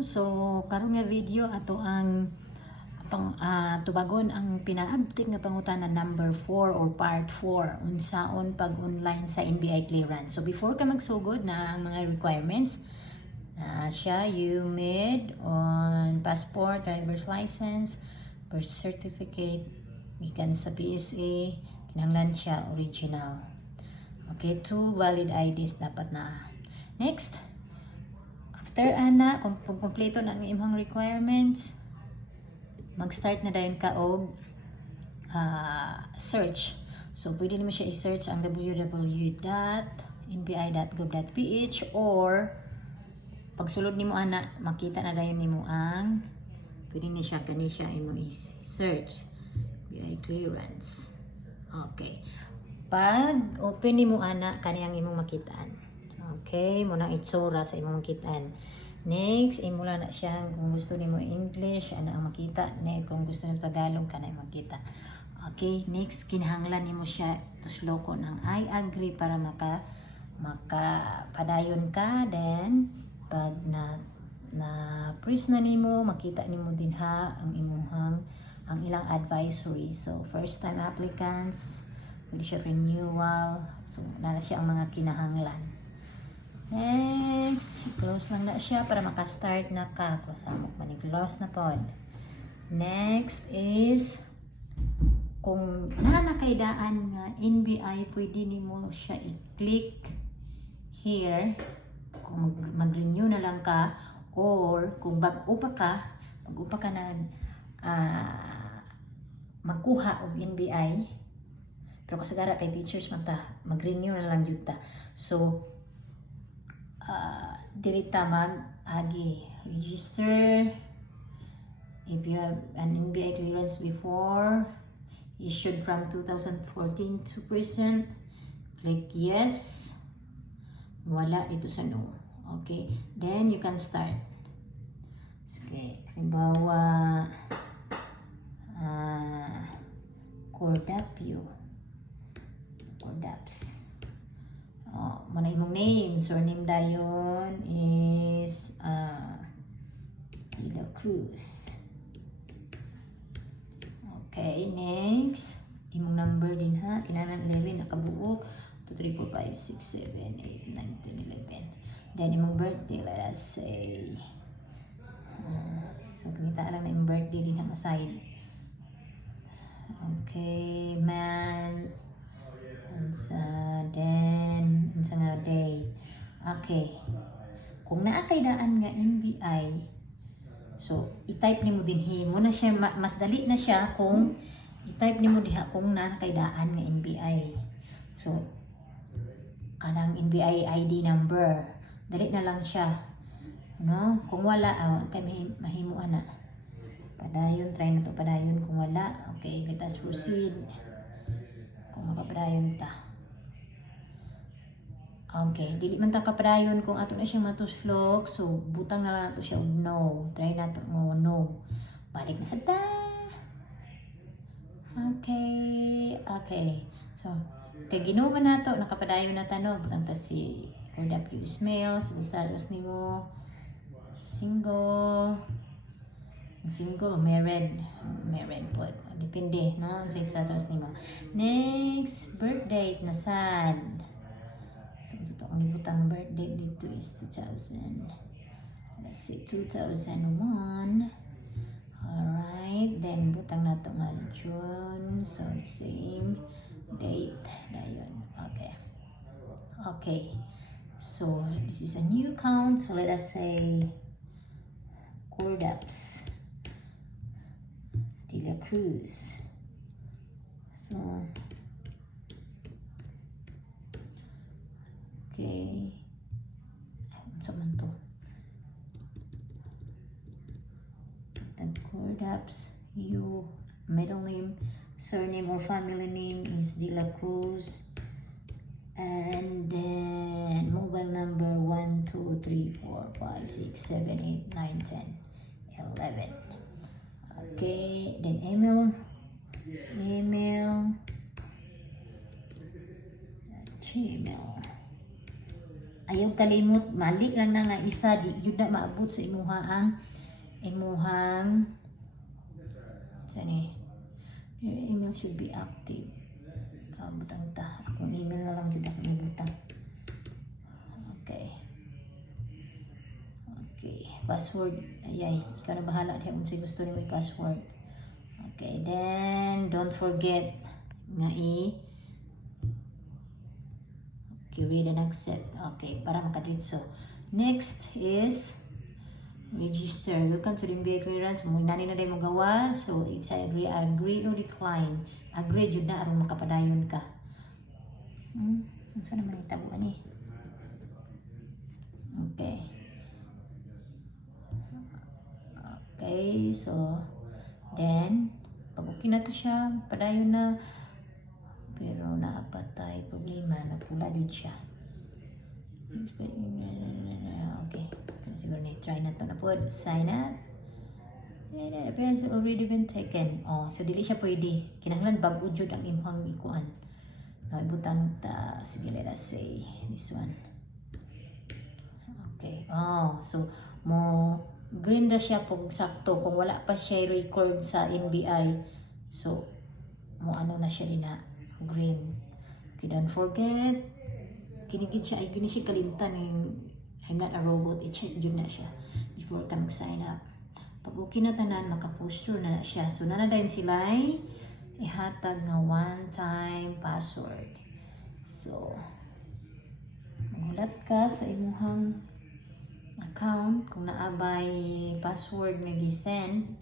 So karon nga video ato ang tubagon ang pinaabtik nga pangutana number 4 or part 4 unsaon pag online sa NBI clearance. So before ka magsugod na ang mga requirements siya, you made on passport, driver's license, birth certificate, gikan sa PSA, kinahanglan siya original. Okay, 2 valid IDs dapat na. Next, after ana, kung kompleto na ang imong requirements, mag-start na dayon ka og search. So, pwede naman siya i-search ang www.nbi.gov.ph or pagsulod nimo ana, makita na dayon nimo ang pwede ni siya kani siya imong i-search. NBI clearance. Okay. Pag open nimo ana, kani ang imong makitaan. Okay, muna itsura sa imong makitaan. Next, imula na siya kung gusto nimo English, ana ang makita. Next, kung gusto nimo Tagalog, kanay makita. Okay, next, kinahanglan nimo siya tusloko ng I agree para makapadayon ka. Then, pag na press na nimo, makita nimo din ha ang ang ilang advisory. So, first time applicants, pwede siya renewal. So, na siya ang mga kinahanglan. Next, close lang na siya para makastart na ka. Close amok man, close na pod. Next is kung nanakaidaan nga NBI, pwede nimo siya i-click here kung mag-renew na lang ka or kung bago pa ka na magkuha og NBI pero kasagara kay teachers man ta, mag-renew na lang jud ta. So dirita mag-agi register if you have an NBI clearance before issued from 2014 to present, click yes, wala dito sa no. Okay, then you can start. Okay, halimbawa Cordaps. Muna imong name, surname dayon is De La Cruz. Okay, next, imong number din ha, kinahanglan 11 nakabuok, 2 3 4 5 6 7 8 9 10 11. Then imong birthday, let us say so pangita lang na imong birthday din ang aside. Okay, man, then sa nga day. Okay, kung naatay daan nga NBI, so i-type nimo dinhi mo na siya, mas dali na siya kung i-type nimo diha kung naatay daan nga NBI. So kanang NBI ID number, dali na lang siya, no? Kung wala kay mahimo ana padayon, try na to padayon. Kung wala, okay, let us proceed kung mapapadayon ta. Okay, dili man ta kapadayon kung ato na siyang matuslok, so butang na lang nato siya og no. Try nato mo no. Balik na sa ta. Okay. So, kay ginuman nato, nakapadayon na ta no. Butang ta si Cordaps Ismail, sa status nimo single o married po. Depende, no? Sa status nimo. Next, birth date na sad. So, ito ang libutang birth date dito is 2000. Let's say 2001. Alright, then butang na ito nga June. So, same date. Dayon. Okay. So, this is a new count. So, let us say Cordaps De La Cruz. So, okay. Ano man to? Cordaps, you, middle name, surname or family name is De La Cruz. And then mobile number 1 2 3 4 5 6 7 8 9 10 11. Okay, then email Gmail. ayaw kalimot, mali lang na nga isa, di yun na maabot sa imuhang sani, your email should be active. Butang ta, akong email na lang yun akong butang. Okay. Okay, password, ayay, ikaw na bahala kung unsay gusto ni may password. Okay, then don't forget nga read and accept. Okay, para makadritso. Next is register. Welcome to the MBA clearance. Muna na rin mo gawa. So, it's agree or decline. Agree, yun na aron makapadayon ka. Saan naman yung tabuan eh? Okay. Okay, so, then, pag okay na to siya, padayon na. Pero naapatay problema, napula din siya. Okay, siguro na try na to na po. Sign up. And it appears already been taken. Oh, so dili siya pwede. Kinahanglan bago jud ang imong ikuan. Ibutang ta, sige, let us say this one. Okay. Oh, so mo green na siya pag sakto kung wala pa siya record sa NBI. So mo ano na siya din na green. Okay, don't forget. Kinigid siya, ay gini siya kalimtan yung I'm not a robot. I-check yun na siya before ka mag-sign up. Pag okay na tanan, maka-post through na siya. So, nanadayin sila ay ihatag na one-time password. So, maghulat ka sa imuhang account kung naabay password may gisend.